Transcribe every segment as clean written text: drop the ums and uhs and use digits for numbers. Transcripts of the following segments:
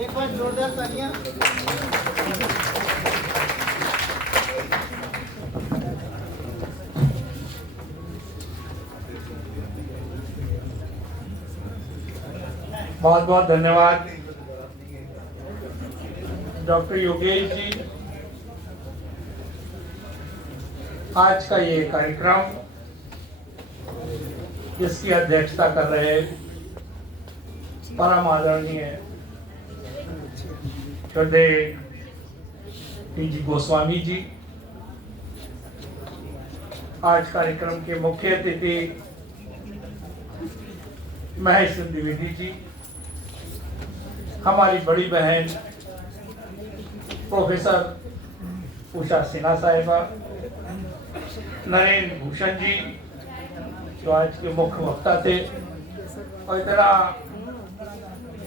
एक बार जोरदार तालियां। बहुत बहुत धन्यवाद डॉक्टर योगेश जी। आज का ये कार्यक्रम जिसकी अध्यक्षता कर रहे परम आदरणीय श्रद्धेय टी.जी. गोस्वामी जी, आज कार्यक्रम के मुख्य अतिथि महेश द्विवेदी जी, हमारी बड़ी बहन प्रोफेसर उषा सिन्हा साहिबा, नरेंद्र भूषण जी जो आज के मुख्य वक्ता थे और इतना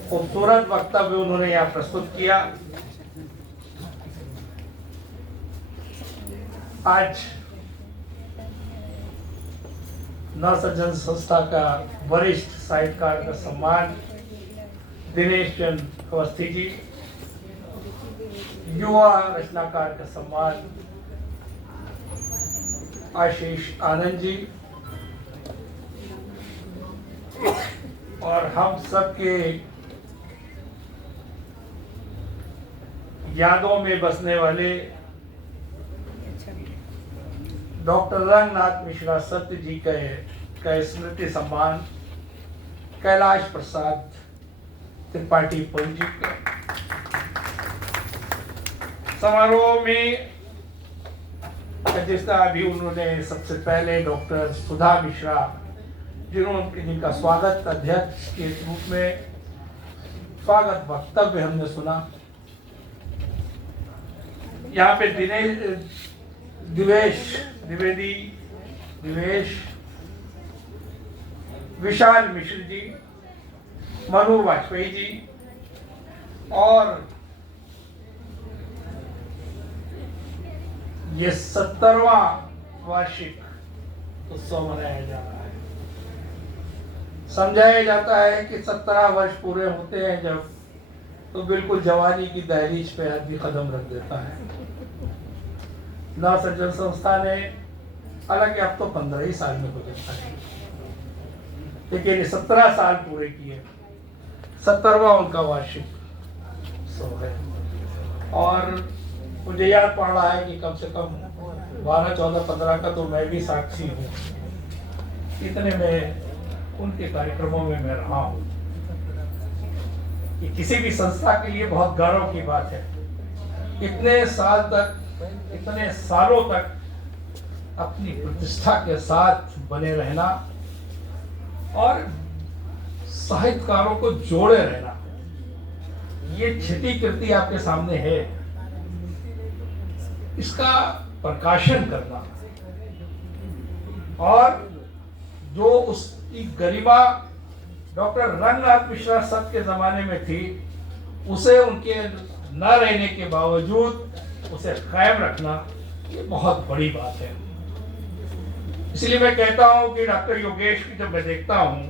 खूबसूरत वक्तव्य उन्होंने यहाँ प्रस्तुत किया। आज नवसृजन संस्था का वरिष्ठ साहित्यकार का सम्मान दिनेश चंद्र अवस्थी जी, युवा रचनाकार का सम्मान आशीष आनंद जी, और हम सबके यादों में बसने वाले डॉक्टर रंगनाथ मिश्रा सत्य जी का स्मृति सम्मान कैलाश प्रसाद त्रिपाठी पुंज जी का समारोह में जिसका अभी उन्होंने सबसे पहले डॉक्टर सुधा मिश्रा जिनका स्वागत अध्यक्ष के रूप में स्वागत वक्तव्य हमने सुना। यहाँ पे दिवेश द्विवेदी, विशाल मिश्र जी, मनु वाजपेयी जी और ये 70वां वार्षिक उत्सव मनाया जा रहा है। समझाया जाता है कि 17 वर्ष पूरे होते हैं जब, तो बिल्कुल जवानी की दहलीज पे आदमी कदम रख देता है। नवसृजन संस्था ने, हालांकि अब तो 15 ही साल में हो जाता है, लेकिन 17 साल पूरे किए, 70वां उनका वार्षिक उत्सव है। और मुझे याद पड़ रहा है कि कम से कम 12, 14, 15 का तो मैं भी साक्षी हूँ। इतने में उनके कार्यक्रमों में मैं रहा हूँ। ये किसी भी संस्था के लिए बहुत गौरव की बात है। इतने साल तक, इतने सालों तक अपनी प्रतिष्ठा के साथ बने रहना और साहित्यकारों को जोड़े रहना, ये क्षति कृति आपके सामने है। इसका प्रकाशन करना और जो उसकी गरिमा डॉक्टर रंगनाथ मिश्रा सत्य के जमाने में थी, उसे उनके न रहने के बावजूद उसे कायम रखना, ये बहुत बड़ी बात है। इसलिए मैं कहता हूं कि डॉक्टर योगेश की जब मैं देखता हूं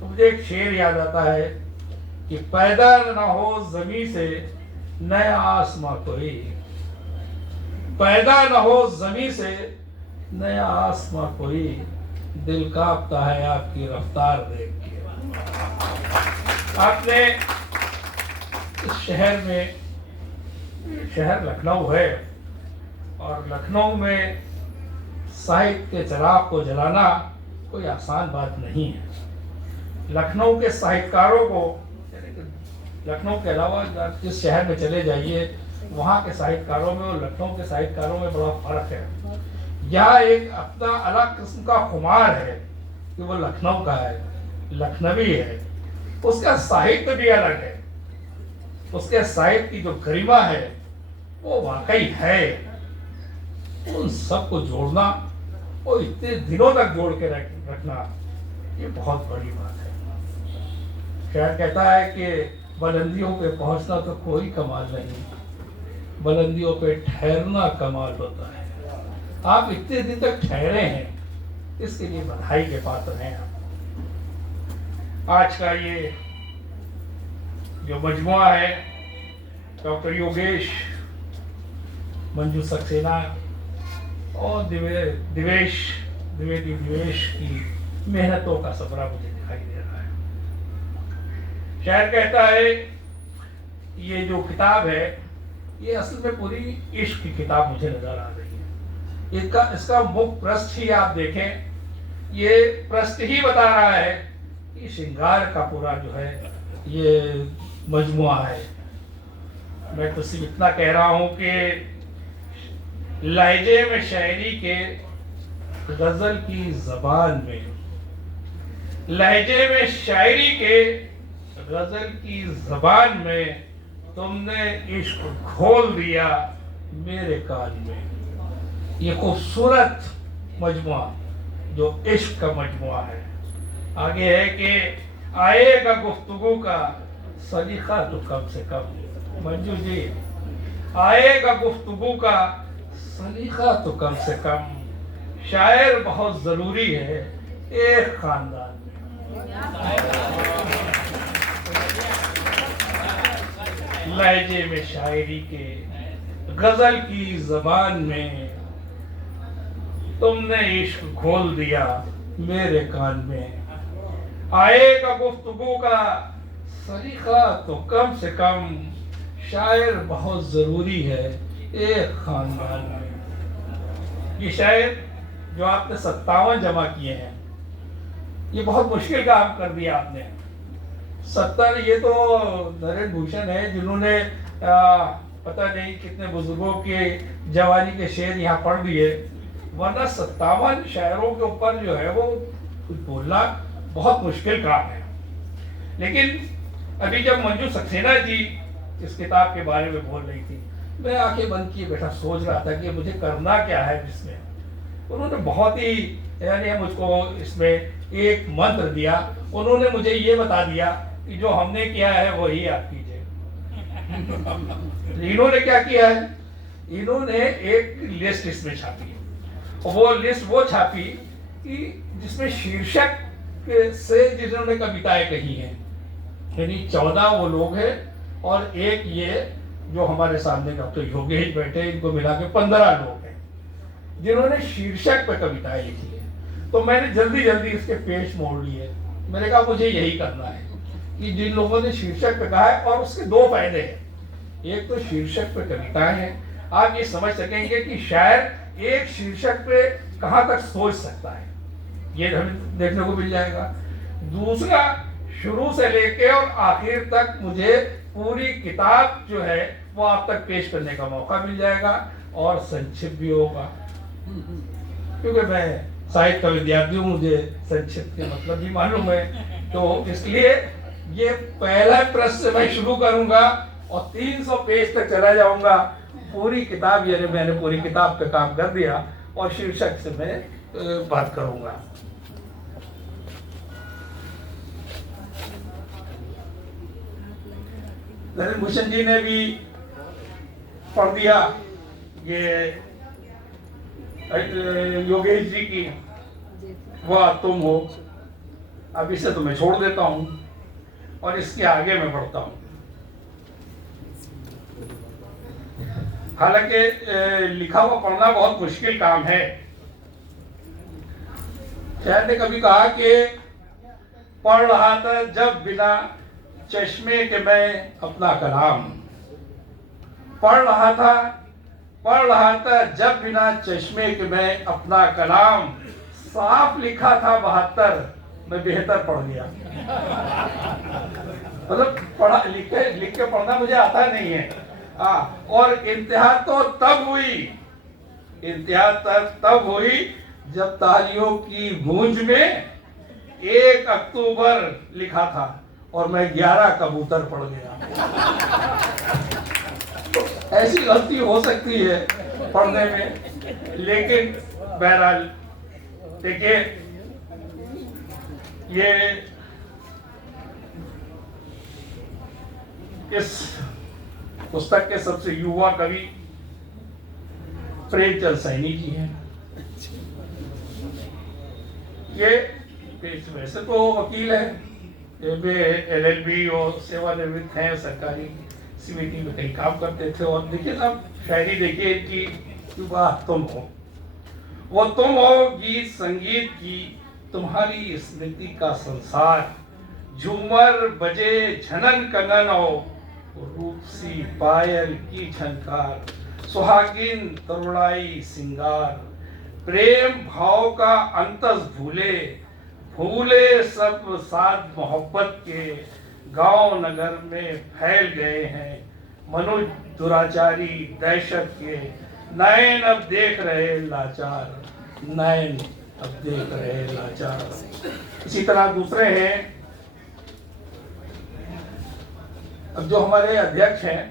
तो मुझे एक शेर याद आता है कि पैदा न हो जमीन से नया आसमां कोई, पैदा न हो जमीन से नया आसमां कोई, दिल कांपता है आपकी रफ्तार देख के। आपने इस शहर में, शहर लखनऊ है और लखनऊ में साहित्य के चिराग को जलाना कोई आसान बात नहीं है। लखनऊ के साहित्यकारों को, लखनऊ के अलावा जिस शहर में चले जाइए, वहाँ के साहित्यकारों में और लखनऊ के साहित्यकारों में बड़ा फर्क है। यह एक अपना अलग किस्म का खुमार है कि वो लखनऊ का है, लखनवी है, उसका साहित्य भी अलग है, उसके साहित्य की जो गरिमा है वो वाकई है। उन सबको जोड़ना और इतने दिनों तक जोड़ के रखना, ये बहुत बड़ी बात है। शायद कहता है कि बुलंदियों पे पहुंचना तो कोई कमाल नहीं, बुलंदियों पे ठहरना कमाल होता है। आप इतने दिन तक ठहरे हैं, इसके लिए बधाई के पात्र हैं आप। आज का ये जो मजमुआ है डॉक्टर योगेश, मंजू सक्सेना और द्विवेदी दिवेश की मेहनतों का सबरा मुझे दिखाई दे रहा है। शायर कहता है ये जो किताब है ये असल में पूरी इश्क की किताब मुझे नजर आ रही है। इसका मुख्य पृष्ठ ही आप देखें, ये पृष्ठ ही बता रहा है कि श्रृंगार का पूरा जो है ये मजमुआ है। मैं तो सिर्फ इतना कह रहा हूं कि लहजे में शायरी के गजल की जबान में, लहजे में शायरी के गजल की जबान में तुमने इश्क घोल दिया मेरे कान में। ये खूबसूरत मजमुआ जो इश्क का मजमुआ है। आगे है कि आएगा गुफ्तगू का सलीका तो कम से कम, मंजू जी आएगा गुफ्तगू का सलीका तो कम से कम, शायर बहुत जरूरी है एक खानदान में। लहजे में शायरी के गजल की जबान में तुमने इश्क घोल दिया मेरे कान में। आएगा गुफ्तगू का सलीका तो कम से कम, शायर बहुत जरूरी है एक खानदान में। ये शायर जो आपने 57 जमा किए हैं, ये बहुत मुश्किल काम कर दिया आपने। 70 ये तो नरेंद्र भूषण है जिन्होंने पता नहीं कितने बुजुर्गों के जवानी के शेर यहाँ पढ़ दिए, वरना 57 शायरों के ऊपर जो है वो कुछ बोलना बहुत मुश्किल काम है। लेकिन अभी जब मंजू सक्सेना जी इस किताब के बारे में बोल रही थी, मैं आंखें बंद किए बैठा सोच रहा था कि मुझे करना क्या है इसमें। उन्होंने बहुत ही यानी मुझको इसमें एक मंत्र दिया। उन्होंने मुझे ये बता दिया कि जो हमने किया है वही आप कीजिए। इन्होंने क्या किया है, इन्होंने एक लिस्ट इसमें छापी है। वो लिस्ट वो छापी कि जिसमें शीर्षक से जिन्होंने कविताएं कही हैं, यानी 14 वो लोग हैं और एक ये जो हमारे सामने डॉक्टर योगेश बैठे, इनको मिला के 15 लोग हैं जिन्होंने शीर्षक पे कविताएं लिखी है। तो मैंने जल्दी जल्दी इसके पेज मोड़ लिए। मैंने कहा मुझे यही करना है कि जिन लोगों ने शीर्षक पे कहा है, और उसके 2 फायदे हैं। एक तो शीर्षक पे कविताएं हैं, आप ये समझ सकेंगे कि शायर एक शीर्षक पे कहाँ तक सोच सकता है, ये हमें देखने को मिल जाएगा। दूसरा, शुरू से लेके और आखिर तक मुझे पूरी किताब जो है वो आप तक पेश करने का मौका मिल जाएगा और संक्षिप्त भी होगा, क्योंकि मैं साहित्य का विद्यार्थी हूँ, मुझे संक्षिप्त के मतलब भी मालूम है। तो इसलिए ये पहला प्रश्न से मैं शुरू करूंगा और 300 पेज तक चला जाऊंगा। पूरी किताब, यानी मैंने पूरी किताब पे काम कर दिया और शीर्षक से मैं बात करूंगा। नरेंद्र भूषण जी ने भी पढ़ दिया ये योगेश जी की वह तुम हो। अब इसे तो मैं छोड़ देता हूं और इसके आगे मैं बढ़ता हूं। हालांकि लिखा हुआ पढ़ना बहुत मुश्किल काम है। शायर ने कभी कहा कि पढ़ रहा था जब बिना चश्मे के मैं अपना कलाम, पढ़ रहा था जब बिना चश्मे के मैं अपना कलाम, साफ लिखा था 72 मैं बेहतर पढ़ गया। मतलब लिख के पढ़ना मुझे आता नहीं है। और इंतहा तो तब हुई जब तालियों की गूंज में 1 अक्टूबर लिखा था और मैं 11 कबूतर पढ़ गया। ऐसी गलती हो सकती है पढ़ने में, लेकिन बहरहाल देखिए ये इस पुस्तक के सबसे युवा कवि प्रेमचंद सैनी जी हैं। ये वैसे तो वकील है, वे LLB और सेवानिवृत्त हैं, सरकारी समिति में कहीं काम करते थे। और देखिए साहब, शायरी देखिए कि वाह तुम हो, वो तुम हो गीत संगीत की तुम्हारी स्मृति का संसार, झूमर बजे झनन कंगन हो, रूप सी पायल की झनकार, सुहागिन तरुणाई सिंगार, प्रेम भाव का अंतस भूले, भूले सब साथ मोहब्बत के, गांव नगर में फैल गए हैं मनुष्य दुराचारी दहशत के, नयन अब देख रहे लाचार, नयन अब देख रहे लाचार। इसी तरह दूसरे हैं, अब जो हमारे अध्यक्ष हैं,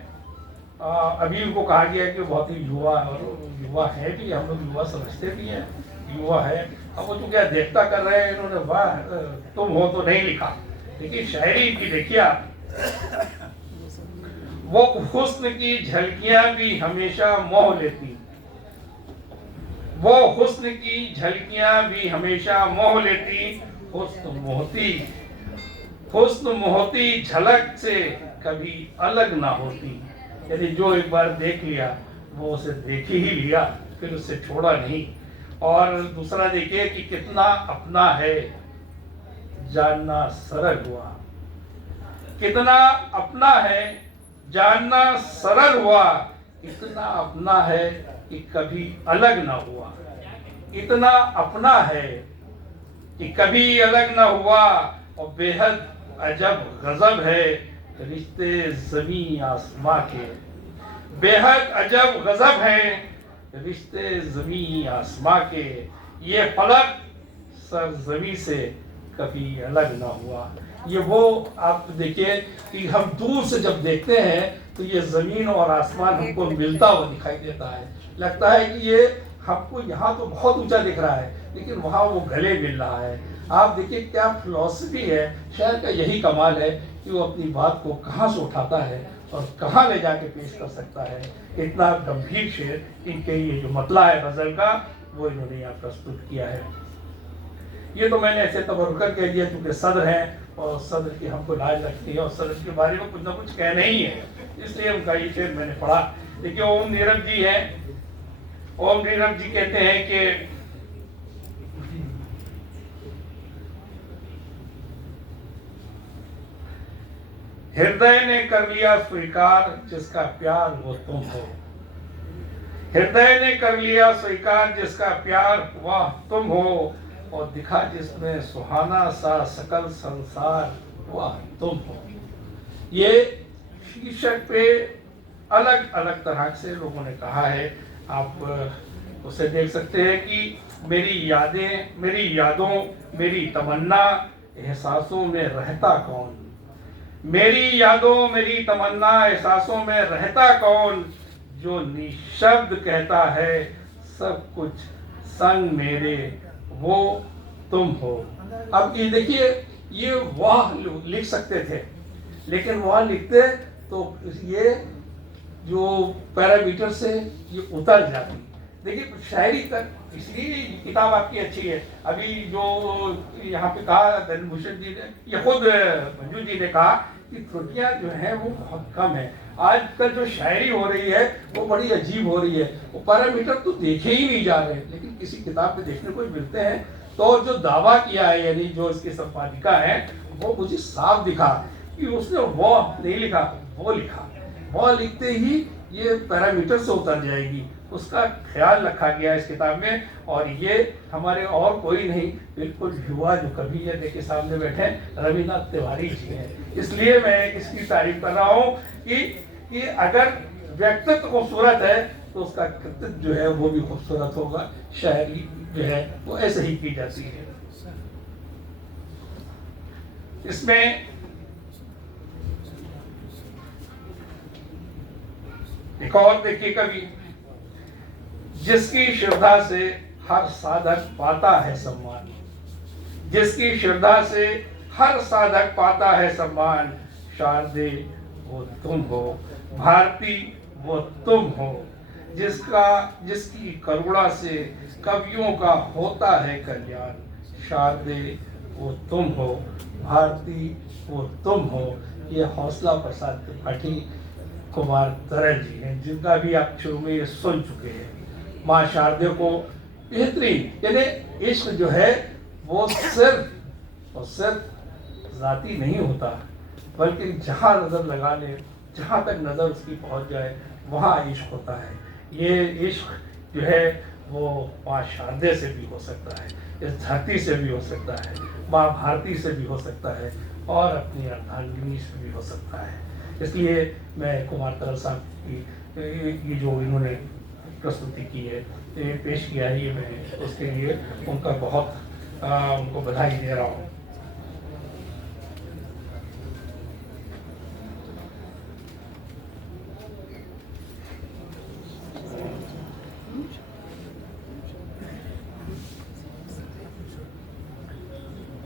अभी उनको कहा गया है कि बहुत ही युवा है भी, हम लोग युवा समझते भी हैं, युवा है। अब वो चूंकि अध्यक्षता कर रहे हैं, इन्होंने वाह तुम हो तो नहीं लिखा, लेकिन शायरी की देखिए आप, वो हुस्न की झलकियां भी हमेशा मोह लेती, वो हुस्न की झलकियां भी हमेशा मोह लेती, हुस्न मोहती झलक से कभी अलग ना होती। यदि जो एक बार देख लिया वो उसे देख ही लिया, फिर उससे छोड़ा नहीं। और दूसरा देखिए कि कितना अपना है जानना सरल हुआ, कितना अपना है जानना सरल हुआ, इतना अपना है कि कभी अलग ना हुआ, इतना अपना है कि कभी अलग ना हुआ। और बेहद अजब गजब है रिश्ते जमीन आसमां के, बेहद अजब गजब है रिश्ते जमीन आसमां के, ये फलक सर जमी से कभी अलग ना हुआ। ये वो आप देखिए कि हम दूर से जब देखते हैं तो ये जमीन और आसमान हमको मिलता हुआ दिखाई देता है, लगता है कि ये हमको यहाँ तो बहुत ऊंचा दिख रहा है, लेकिन वहाँ वो गले मिल रहा है। आप देखिए क्या फिलॉसफी है, शायर का यही कमाल है कि वो अपनी बात को कहाँ से उठाता है और कहाँ ले जाके पेश कर सकता है। इतना गंभीर शेर इनके ये जो मतला है गजल का, वो इन्होंने यहाँ प्रस्तुत किया है। ये तो मैंने ऐसे तबरुकर कह दिया क्योंकि सदर हैं और सदर की हमको लाज लगती है और सदर के बारे में कुछ ना कुछ कहना ही है, इसलिए उनका ये शेर मैंने पढ़ा। देखिए ओम नीरव जी है, ओम नीरव जी कहते हैं कि हृदय ने कर लिया स्वीकार जिसका प्यार वो तुम हो, हृदय ने कर लिया स्वीकार जिसका प्यार वह तुम हो, और दिखा जिसमें सुहाना सा सकल संसार वह तुम हो। ये शीर्षक पे अलग अलग तरह से लोगों ने कहा है, आप उसे देख सकते हैं कि मेरी यादें, मेरी यादों, मेरी तमन्ना, एहसासों में रहता कौन, मेरी यादों मेरी तमन्ना, एहसासों में रहता कौन, जो निशब्द कहता है सब कुछ संग मेरे वो तुम हो। अब ये देखिए, ये वाह लिख सकते थे, लेकिन वह लिखते तो ये जो पैरामीटर से ये उतर जाती। देखिए शायरी तक, इसलिए किताब आपकी अच्छी है। अभी जो यहाँ पे कहा धनभूषण जी ने, ये खुद मंजू जी ने कहा कि त्रुटियां जो है वो बहुत कम है। आजकल जो शायरी हो रही है वो बड़ी अजीब हो रही है, वो पैरामीटर तो देखे ही नहीं जा रहे, लेकिन किसी किताब पे देखने को मिलते हैं। तो जो दावा किया है, यानी जो इसकी संपादिका है, वो मुझे साफ दिखा कि उसने वो नहीं लिखा, वो लिखा। वो लिखते ही ये पैरामीटर से उतर जाएगी, उसका ख्याल रखा गया इस किताब में। और ये हमारे और कोई नहीं, बिल्कुल युवा जो कभी ये के सामने बैठे रविन्द्रनाथ तिवारी जी हैं। इसलिए मैं इसकी तारीफ कर रहा हूँ कि अगर व्यक्तित्व खूबसूरत है तो उसका कृतित्व जो है वो भी खूबसूरत होगा। शायरी जो है वो ऐसे ही की जाती है। इसमें एक और देखिए कवि, जिसकी श्रद्धा से हर साधक पाता है सम्मान, जिसकी श्रद्धा से हर साधक पाता है सम्मान, शारदे वो तुम हो, भारती वो तुम हो, जिसकी करुणा से कवियों का होता है कल्याण, शारदे वो तुम हो, भारती वो तुम हो। ये हौसला प्रसाद त्रिपाठी कुमार तरल जी हैं, जिनका भी आप शुरू में ये सुन चुके हैं। माँ शारदे को बेहतरीन, यानी इश्क जो है वो सिर्फ और सिर्फ जाती नहीं होता, बल्कि जहाँ नज़र लगा ले, जहाँ तक नज़र उसकी पहुँच जाए, वहाँ इश्क होता है। ये इश्क जो है वो माँ शारदे से भी हो सकता है, इस धरती से भी हो सकता है, माँ भारती से भी हो सकता है, और अपनी अर्धांगिनी से भी हो सकता है। इसलिए मैं कुमार तरल साहब की ये जो इन्होंने प्रस्तुति की है, ये पेश किया है, ये मैं उसके लिए उनका बहुत उनको बधाई दे रहा हूँ।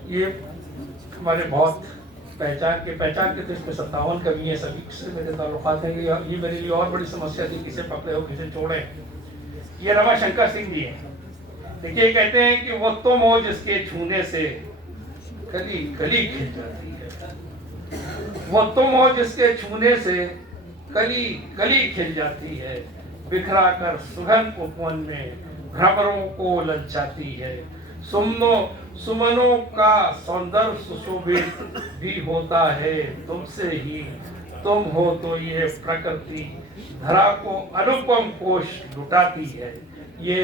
ये हमारे बहुत पहचान के तो इसमें 57 कवि हैं, सभी से मेरे ताल्लुकात हैं। ये मेरे लिए और बड़ी समस्या थी, किसे पकड़े हो किसे छोड़े। ये रमाशंकर सिंह भी हैं। देखिए, कहते हैं कि वो तुम हो जिसके छूने से कली कली खिल जाती है। वो तुम हो जिसके छूने से कली कली खिल जाती है, बिखरा कर सुगंध उपवन में भ्रमरों को ललचाती है। सुमनों का सौंदर्य सुशोभित भी होता है तुमसे ही। तुम हो तो ये प्रकृति धरा को अनुपम कोश लुटाती है। ये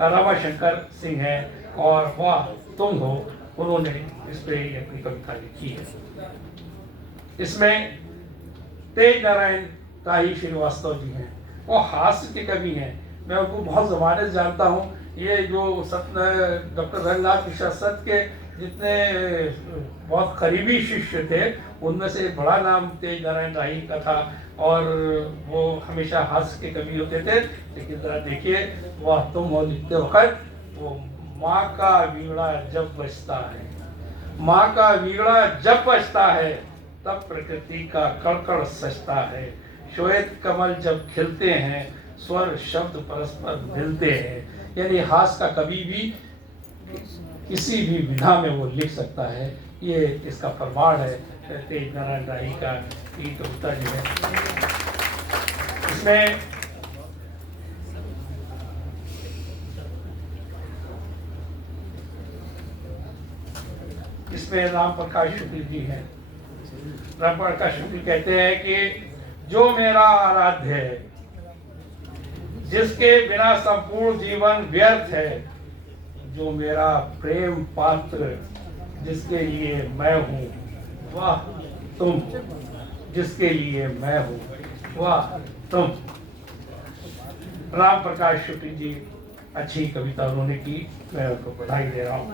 रमाशंकर सिंह है, और वाह तुम हो, उन्होंने इस पे अपनी कविता लिखी है। इसमें तेज नारायण ताही श्रीवास्तव जी हैं, वो हास्य के कवि हैं। मैं उनको बहुत ज़माने से जानता हूँ। ये जो डॉक्टर रंगनाथ मिश्रा सत के जितने बहुत करीबी शिष्य थे, उनमें से एक बड़ा नाम तेज नारायण राही का था, और वो हमेशा हास्य के कवि होते थे। लेकिन जरा देखिए, वह तुम हो लिखते वक्त वो माँ का वीणा जब बजता है, माँ का वीणा जब बजता है, तब प्रकृति का कड़कड़ सजता है। श्वेत कमल जब खिलते हैं, स्वर शब्द परस्पर मिलते हैं। यानी हास्य का कभी भी किसी भी विधा में वो लिख सकता है। ये इसका प्रमाण है तेज नारायण राही का की कविता जो है। इसमें राम प्रकाश शुक्ल जी हैं। राम प्रकाश शुक्ल कहते हैं कि जो मेरा आराध्य है, जिसके बिना संपूर्ण जीवन व्यर्थ है, जो मेरा प्रेम पात्र जिसके लिए मैं हूँ, वाह तुम, जिसके लिए मैं हूँ, वाह तुम। राम प्रकाश शुक्ल जी, अच्छी कविता उन्होंने की, मैं उनको बधाई दे रहा हूँ।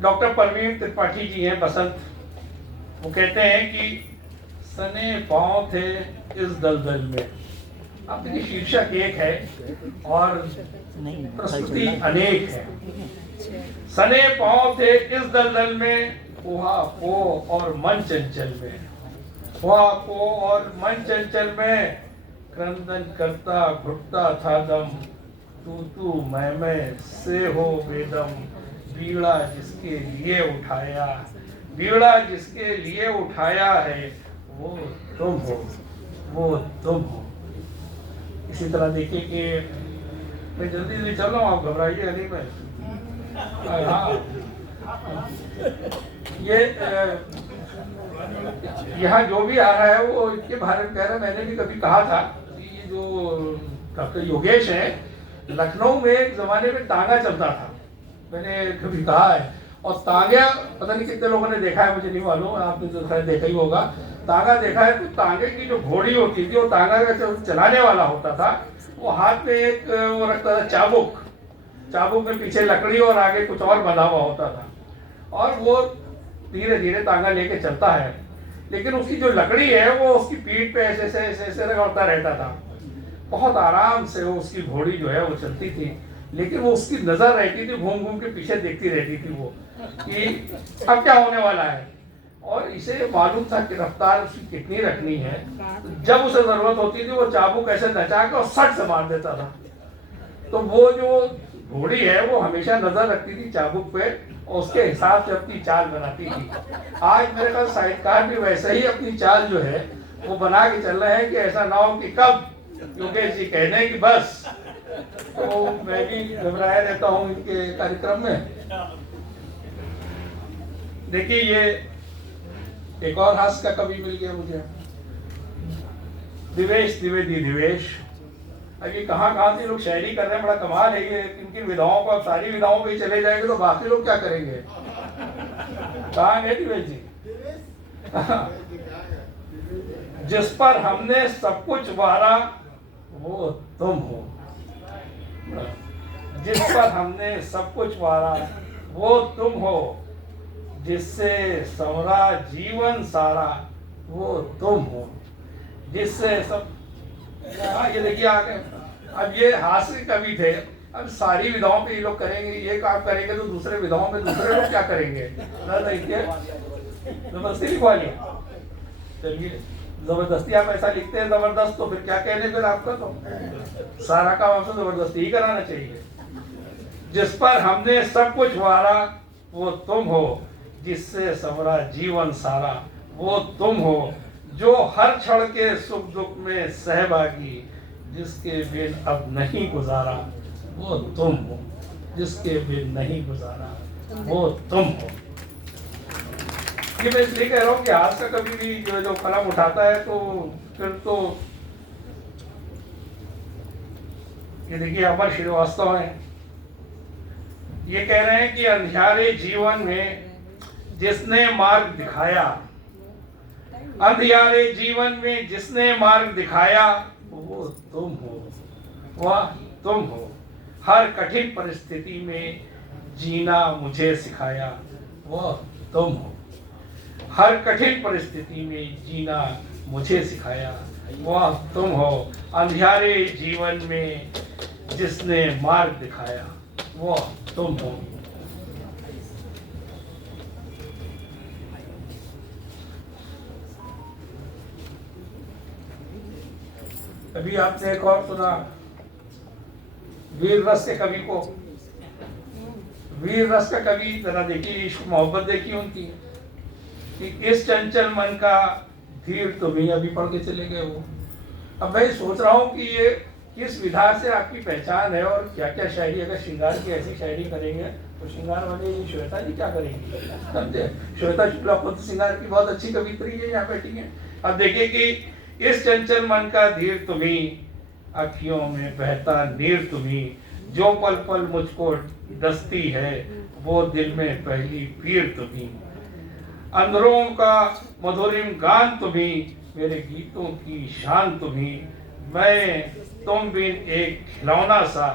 डॉक्टर परवीन त्रिपाठी जी हैं, बसंत। वो कहते हैं कि सने पांव थे इस दलदल में। अब देखिए, शीर्षक एक है और प्रस्तुति अनेक है। सने पांव थे इस दलदल में, पोहा पो और मन चंचल में, पोहा पो और मन चंचल में, क्रंदन करता घुटता था दम, तू मैं से हो बेदम। बीड़ा जिसके लिए उठाया, बीड़ा जिसके लिए उठाया है, वो तुम हो, वो तुम हो। इसी तरह देखिए कि मैं जल्दी चल रहा हूँ, आप घबराइए नहीं। मैं हाँ, ये यहाँ जो भी आ रहा है वो इतने भारत कह रहा है। मैंने भी कभी कहा था कि ये जो डॉक्टर योगेश है, लखनऊ में एक जमाने में तांगा चलता था, मैंने कभी कहा है। और तांगा पता नहीं कितने लोगों ने देखा है, मुझे नहीं मालूम, आपने तो शायद देखा ही होगा। तांगा देखा है तो तांगे की जो घोड़ी होती थी, वो तांगा का जो चलाने वाला होता था, वो हाथ में एक वो रखता था चाबुक, चाबुक में पीछे लकड़ी और आगे कुछ और बंधा हुआ होता था, और वो धीरे धीरे तांगा लेके चलता है। लेकिन उसकी जो लकड़ी है वो उसकी पीठ पे ऐसे ऐसे ऐसे रगड़ता रहता था। बहुत आराम से वो उसकी घोड़ी जो है वो चलती थी, लेकिन वो उसकी नजर रहती थी, घूम घूम के पीछे देखती रहती थी वो कि अब क्या होने वाला है। और इसे मालूम था कि रफ्तार उसकी कितनी रखनी है। जब उसे जरूरत होती थी वो चाबुक ऐसे नचा के और सट से मार देता था। तो वो जो घोड़ी है वो हमेशा नजर रखती थी चाबुक पे और उसके हिसाब से अपनी चाल बनाती थी। आज मेरे ख्याल साहित्यकार भी वैसे ही अपनी चाल जो है वो बना के चल रहे हैं कि ऐसा ना हो कि कब योगेश जी कहने हैं कि बस। तो मैं भी घबराया रहता हूँ इनके कार्यक्रम में। देखिए ये एक और हास्य का कवि मिल गया मुझे, दिवेश द्विवेदी दिवेश। अब ये कहाँ से लोग शायरी कर रहे हैं, बड़ा कमाल है ये। किन किन विधाओं को, अब सारी विधाओं पे ही चले जाएंगे तो बाकी लोग क्या करेंगे। कहाँ गए दिवेश जी? जिस पर हमने सब कुछ वारा वो तुम हो, जिस पर हमने सब कुछ वारा वो तुम हो, जिससे संवरा जीवन सारा वो तुम हो, जिससे सब। ये देखिए आगे, अब ये हास्य कवि थे, अब सारी विधाओं पे ये लोग करेंगे, ये काम करेंगे तो दूसरे विधाओं में दूसरे लोग क्या करेंगे। जबरदस्ती लिखवा लिया, चलिए जबरदस्ती आप ऐसा लिखते हैं जबरदस्त, तो फिर क्या कहने फिर आपका, तो सारा काम आपसे जबरदस्ती ही कराना चाहिए। जिस पर हमने सब कुछ वारा वो तुम हो, जिससे संवरा जीवन सारा वो तुम हो, जो हर क्षण के सुख दुख में सहभागी, जिसके बिन अब नहीं गुजारा वो तुम हो, जिसके बिन नहीं गुजारा वो तुम हो। ये मैं इसलिए कह रहा हूँ कि आज का कभी भी जो कलम उठाता है तो फिर तो ये देखिए अमर श्रीवास्तव है, ये कह रहे हैं कि अंधियारे जीवन में जिसने मार्ग दिखाया, अंधियारे जीवन में जिसने मार्ग दिखाया वो तुम हो, वह तुम हो। हर कठिन परिस्थिति में जीना मुझे सिखाया वह तुम हो, हर कठिन परिस्थिति में जीना मुझे सिखाया वह तुम हो। अंधियारे जीवन में जिसने मार्ग दिखाया वह तुम हो। अभी आपने एक और सुना वीर रस के कवि को, वीर रस का कवि जरा देखिए, इश्क मोहब्बत देखी उनकी कि इस चंचल मन का धीर तो भी अभी पढ़ के चले गए वो। अब मैं सोच रहा हूँ कि ये किस विधा से आपकी पहचान है और क्या क्या शायरी, अगर श्रृंगार की ऐसी शायरी करेंगे तो श्रृंगार वाले ये श्वेता जी क्या करेंगी, समझे। श्वेता शुक्ला खुद श्रृंगार की बहुत अच्छी कवित्री है, यहाँ बैठी है। अब देखिए कि इस चंचल मन का धीर तुम्ही, अखियों में बहता नीर तुम्ही, जो पल पल मुझको दस्ती है वो दिल में पहली पीर तुम्ही, अंदरों का मधुरिम गान तुम्ही, मेरे गीतों की शान तुम्ही, मैं तुम बिन एक खिलौना सा,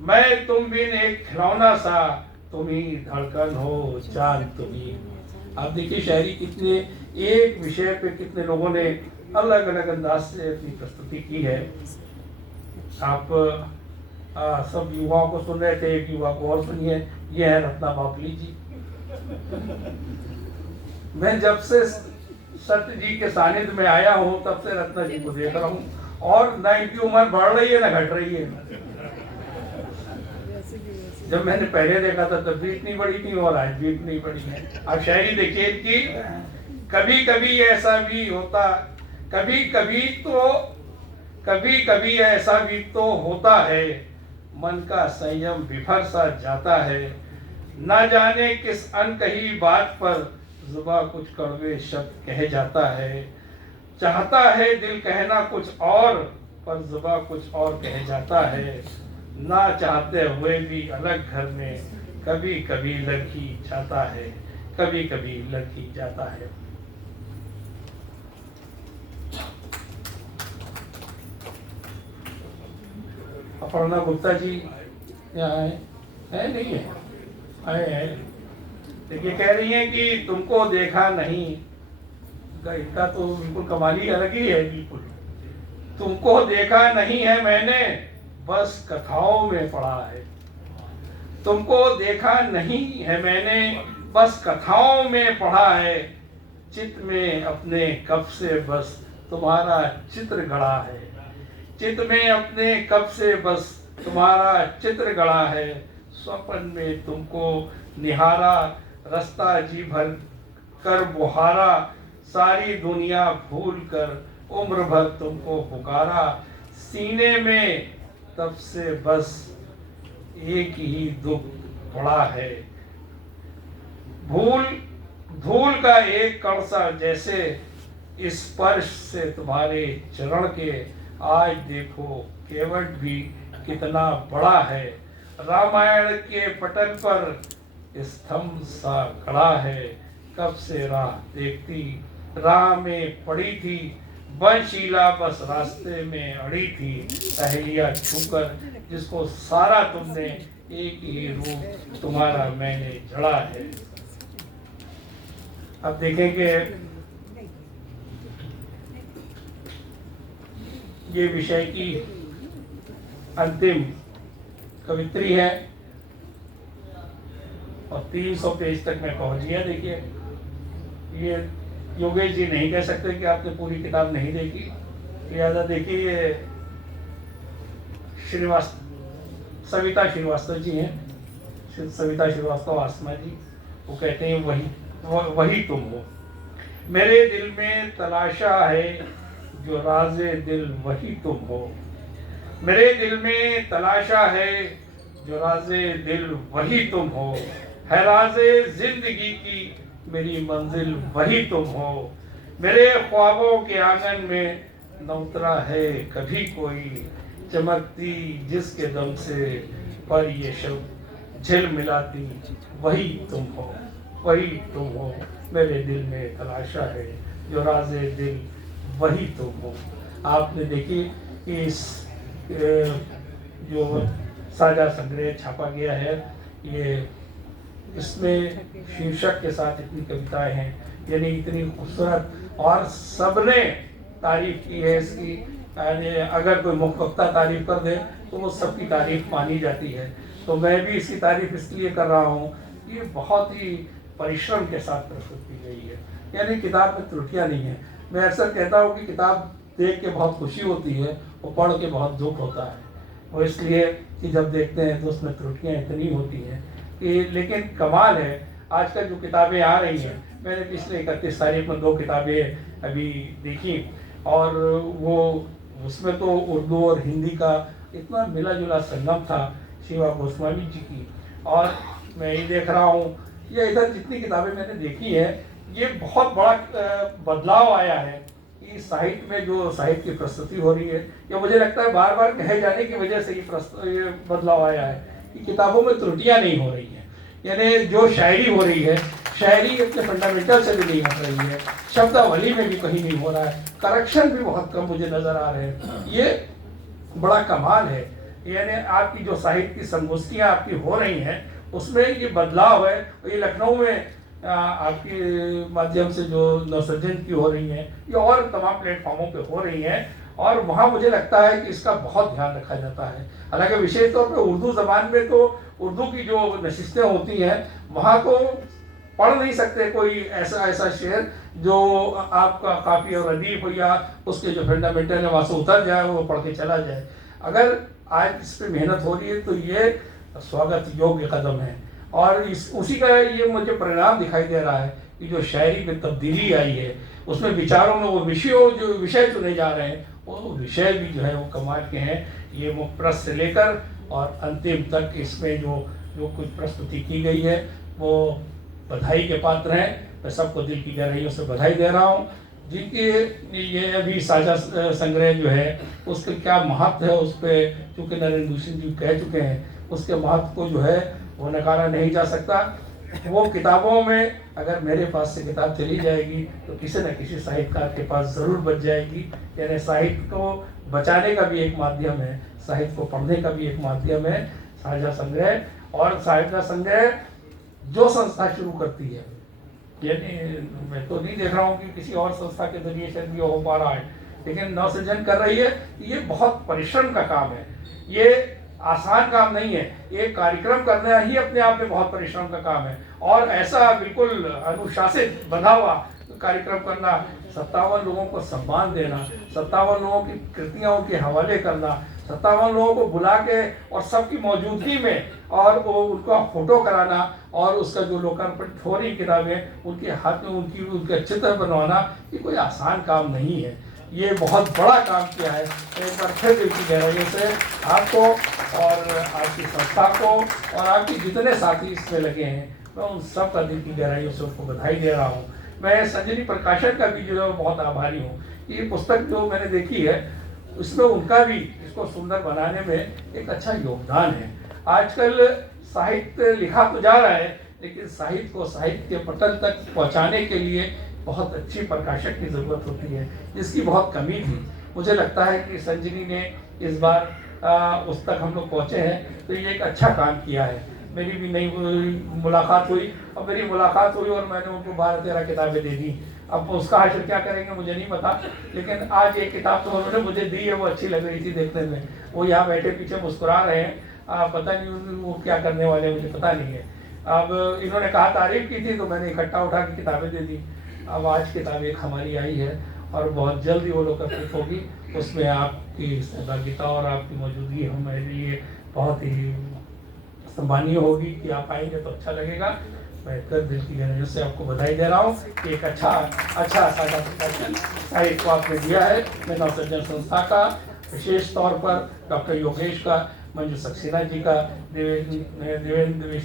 मैं तुम बिन एक खिलौना सा, तुम्ही धड़कन हो जान तुम्ही। आप देखिए शायरी कितने, एक विषय पे कितने लोगों ने अलग अलग अंदाज से अपनी प्रस्तुति की है। आप सब युवाओं को सुन रहे थे, एक युवा को और सुनिए, ये है रत्ना बापली जी। मैं जब से सत्य जी के सानिध्य में आया हूँ तब से रत्ना जी को देख रहा हूँ, और ना इनकी उम्र बढ़ रही है ना घट रही है। जब मैंने पहले देखा था तब भी इतनी बड़ी थी और आज भी इतनी बड़ी है। अब शायरी देखिए कि कभी कभी ऐसा भी होता, कभी कभी ऐसा भी तो होता है, मन का संयम विफर सा जाता है, ना जाने किस अनकही बात पर जुबां कुछ कड़वे शब्द कह जाता है, चाहता है दिल कहना कुछ और पर जुबां कुछ और कह जाता है, ना चाहते हुए भी अलग घर में कभी कभी लग ही जाता है, कभी कभी लग ही जाता है। अपर्णा गुप्ता जी यहाँ है नहीं है, देखिए कह रही हैं कि तुमको देखा नहीं, इनका तो बिल्कुल कमाली अलग ही है बिल्कुल। तुमको देखा नहीं है मैंने, बस कथाओं में पढ़ा है, तुमको देखा नहीं है मैंने, बस कथाओं में पढ़ा है, चित्त में अपने कब से बस तुम्हारा चित्र गढ़ा है, चित्त में अपने कब से बस तुम्हारा चित्र गढ़ा है, स्वप्न में तुमको निहारा, रास्ता जी भर कर बुहारा, सारी दुनिया भूल कर उम्र भर तुमको पुकारा, सीने में तब से बस एक ही दुख पड़ा है, धूल का एक कण सा जैसे स्पर्श से तुम्हारे चरण के, आज देखो केवट भी कितना बड़ा है, रामायण के पटल पर स्तंभ सा खड़ा है, कब से राह देखती राह में पड़ी थी, वंशीला बस रास्ते में अड़ी थी, पहलिया छूकर जिसको सारा तुमने, एक ही रूप तुम्हारा मैंने जड़ा है। अब देखेंगे ये विषय की अंतिम कवित्री है और 300 पेज तक मैं पहुंच गया। देखिए, ये योगेश जी नहीं कह सकते कि आपने पूरी किताब नहीं देखी, लिहाजा देखिए, ये सविता श्रीवास्तव जी हैं, सविता श्रीवास्तव आसमा जी, वो कहते हैं वही तुम हो, मेरे दिल में तलाशा है जो राज़े दिल वही तुम हो, मेरे दिल में तलाशा है जो राज़े दिल वही तुम हो, है राज़े जिंदगी की मेरी मंजिल वही तुम हो, मेरे ख्वाबों के आंगन में न उतरा है कभी कोई, चमकती जिसके दम से पर ये शब्द झिल मिलाती वही तुम हो, वही तुम हो, मेरे दिल में तलाशा है जो राज़े दिल वही तुम हो। आपने देखी कि इस जो साझा संग्रह छापा गया है, ये इसमें शीर्षक के साथ इतनी कविताएं हैं, यानी इतनी खूबसूरत, और सबने तारीफ की है इसकी, यानी अगर कोई मुखवक्ता तारीफ कर दे तो वो सबकी तारीफ मानी जाती है। तो मैं भी इसकी तारीफ इसलिए कर रहा हूँ, ये बहुत ही परिश्रम के साथ प्रस्तुत की गई है, यानी किताब में त्रुटियाँ नहीं है। मैं अक्सर कहता हूँ कि किताब देख के बहुत खुशी होती है, वो पढ़ के बहुत दुख होता है, वो इसलिए कि जब देखते हैं तो उसमें त्रुटियाँ इतनी होती हैं कि, लेकिन कमाल है आजकल जो किताबें आ रही हैं, मैंने पिछले 31 तारीख में 2 किताबें अभी देखी, और वो उसमें तो उर्दू और हिंदी का इतना मिला जुला संगम था शिवा गोस्वामी जी की, और मैं ये देख रहा हूँ, ये इधर जितनी किताबें मैंने देखी है, ये बहुत बड़ा बदलाव आया है कि साहित्य में जो साहित्य की प्रस्तुति हो रही है, ये मुझे लगता है बार बार कहे जाने की वजह से ये बदलाव आया है कि किताबों में त्रुटियां नहीं हो रही हैं, यानी जो शायरी हो रही है, शायरी अपने फंडामेंटल से भी नहीं हो रही है, शब्दावली में भी कहीं नहीं हो रहा है, करेक्शन भी बहुत कम मुझे नजर आ रहे हैं, ये बड़ा कमाल है। यानी आपकी जो साहित्य की संगोष्ठियाँ आपकी हो रही हैं, उसमें ये बदलाव है। ये लखनऊ में आपके माध्यम से जो नवसृजन की हो रही हैं, ये और तमाम प्लेटफॉर्मों पे हो रही हैं, और वहाँ मुझे लगता है कि इसका बहुत ध्यान रखा जाता है। हालांकि विशेष तौर पे उर्दू ज़बान में तो उर्दू की जो नशिस्तें होती हैं, वहाँ तो पढ़ नहीं सकते कोई ऐसा शेर जो आपका काफ़ी और अदीब हो या उसके जो फंडामेंटल है वहाँ से उतर जाए, वो पढ़ के चला जाए। अगर आज इस पर मेहनत हो रही है तो ये स्वागत योग्य कदम है, और उसी का ये मुझे परिणाम दिखाई दे रहा है कि जो शायरी में तब्दीली आई है, उसमें विचारों में वो विषय चुने जा रहे हैं, वो विषय भी जो है वो कमाल के हैं। ये मुफ्रस से लेकर और अंतिम तक इसमें जो कुछ प्रस्तुति की गई है वो बधाई के पात्र हैं। मैं सबको दिल की गहराइयों से बधाई दे रहा हूँ। जिनके ये अभी साझा संग्रह जो है उसके क्या महत्व है, उस पर चूँकि नरेंद्र भूषण जी कह चुके हैं, उसके महत्व को जो है वो नकारा नहीं जा सकता। वो किताबों में अगर मेरे पास से किताब चली जाएगी तो किसी न किसी साहित्यकार के पास ज़रूर बच जाएगी। यानी साहित्य को बचाने का भी एक माध्यम है, साहित्य को पढ़ने का भी एक माध्यम है साझा संग्रह। और साझा संग्रह जो संस्था शुरू करती है, यानी मैं तो नहीं देख रहा हूँ कि किसी और संस्था के जरिए शायद ये हो पा रहा है, लेकिन नवसृजन कर रही है। ये बहुत परिश्रम का काम है, ये आसान काम नहीं है। ये कार्यक्रम करना ही अपने आप में बहुत परिश्रम का काम है, और ऐसा बिल्कुल अनुशासित बंधा हुआ कार्यक्रम करना, 57 लोगों को सम्मान देना, 57 लोगों की कृतियों के हवाले करना, 57 लोगों को बुला के और सबकी मौजूदगी में और वो उनका फोटो कराना और उसका जो लोकार्पण हो रही किताबें उनके हाथ में उनके चित्र बनवाना, ये कोई आसान काम नहीं है। ये बहुत बड़ा काम किया है। एक बार फिर दिल की गहराइयों से आपको और आपकी संस्था को और आपके जितने साथी इसमें लगे हैं, मैं उन सब का दिल की गहराइयों से उनको बधाई दे रहा हूँ। मैं संजनी प्रकाशन का भी जो है बहुत आभारी हूँ। ये पुस्तक जो मैंने देखी है उसमें उनका भी इसको सुंदर बनाने में एक अच्छा योगदान है। आजकल साहित्य लिखा तो जा रहा है, लेकिन साहित्य को साहित्य के पटल तक पहुंचाने के लिए बहुत अच्छी प्रकाशक की ज़रूरत होती है, जिसकी बहुत कमी थी। मुझे लगता है कि संजनी ने इस बार उस तक हम लोग पहुँचे हैं, तो ये एक अच्छा काम किया है। मेरी भी नई मुलाकात हुई और मेरी मुलाकात हुई और मैंने उनको 12-13 किताबें दे दी। अब उसका हासिल क्या करेंगे मुझे नहीं पता, लेकिन आज एक किताब तो उन्होंने मुझे दी है, वो अच्छी लग रही थी देखने में। वो यहाँ बैठे पीछे मुस्कुरा रहे हैं, पता नहीं वो क्या करने वाले, मुझे पता नहीं है। अब इन्होंने कहा तारीफ की थी तो मैंने इकट्ठा उठा के किताबें दे दी। अब आज किताब एक हमारी आई है और बहुत जल्दी वो लोकार्पित होगी। उसमें आपकी सहभागिता और आपकी मौजूदगी हमारे लिए बहुत ही सम्मानीय होगी कि आप आएंगे तो अच्छा लगेगा। मैं फिर दिल की गहराइयों से आपको बधाई दे रहा हूँ कि एक अच्छा साझा प्रकाशन साहित्य को आपने दिया है। मैं नवसर्जन संस्था का, विशेष तौर पर डॉक्टर योगेश का, मंजू सक्सेना जी का, देवेश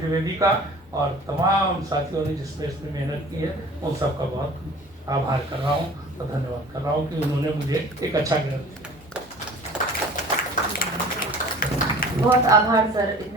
द्विवेदी का और तमाम साथियों ने जिसमें इसमें मेहनत की है, उन सबका बहुत आभार कर रहा हूँ और धन्यवाद कर रहा हूँ कि उन्होंने मुझे एक अच्छा ग्रंथ दिया। बहुत आभार सर।